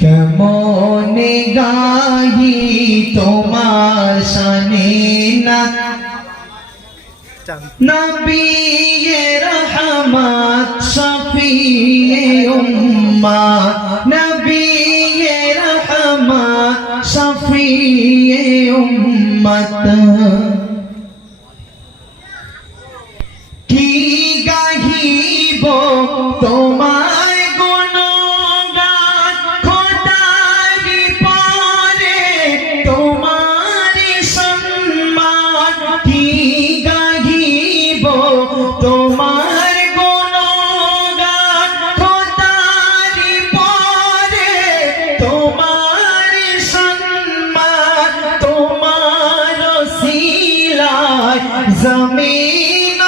কেমনে গাহি তোমার শানে না নবিয়ে রহমত শফিয়ে উম্মত নবিয়ে রহমত শফিয়ে উম্মত কি গাহিব তোমার গুণগান খোদারি পরে তোমার সম্মান কি গাহিব তোমার গুণগান খোদারি পরে তোমার সম্মান তোমার সিলায় জমিন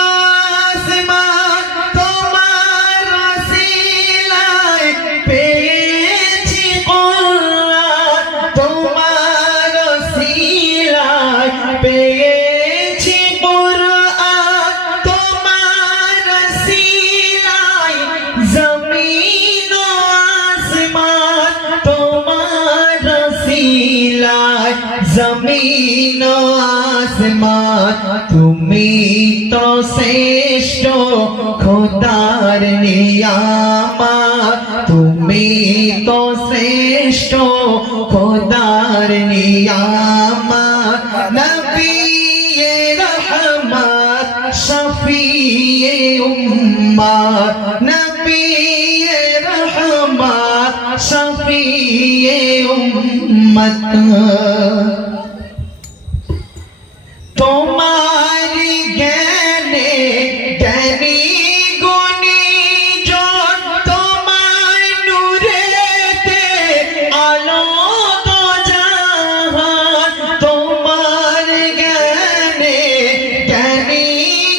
আসমান তোমার সিলায় পেয়েছি কুরআন তোমার সিলায় পেয়েছি কুরআন তোমার সিলায় জমিন আসমান তোমার সিলায় জমিন আসমান তুমি তো শ্রেষ্ঠ খোদার নিয়ামত তুমি তো শ্রেষ্ঠ খোদার নিয়ামত নবিয়ে রহমত শফিয়ে উম্মত নবিয়ে রহমত শফিয়ে উম্মত তোমারি জ্ঞানে জ্ঞানী গুণী জন তোমার নূরেতে আলো তো জাহান তোমার জ্ঞানে জ্ঞানী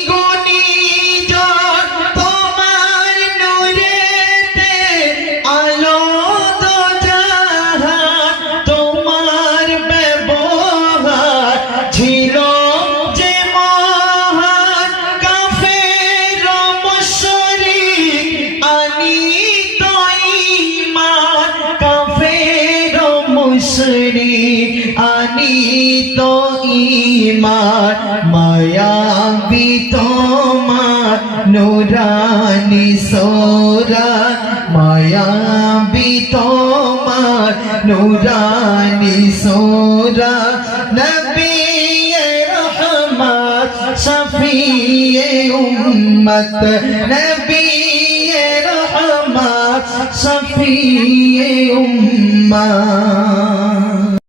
গুণী জন তোমার নূরেতে আলো তো জাহান তোমার ব্যবহার ছিল আনিত ঈমান মায়াবী তোমার নূরানি সূরত মায়াবী তোমার নূরানি সূরত নবিয়ে রহমত শফিয়ে উম্মত নবিয়ে রহমত শফিয়ে উম্মত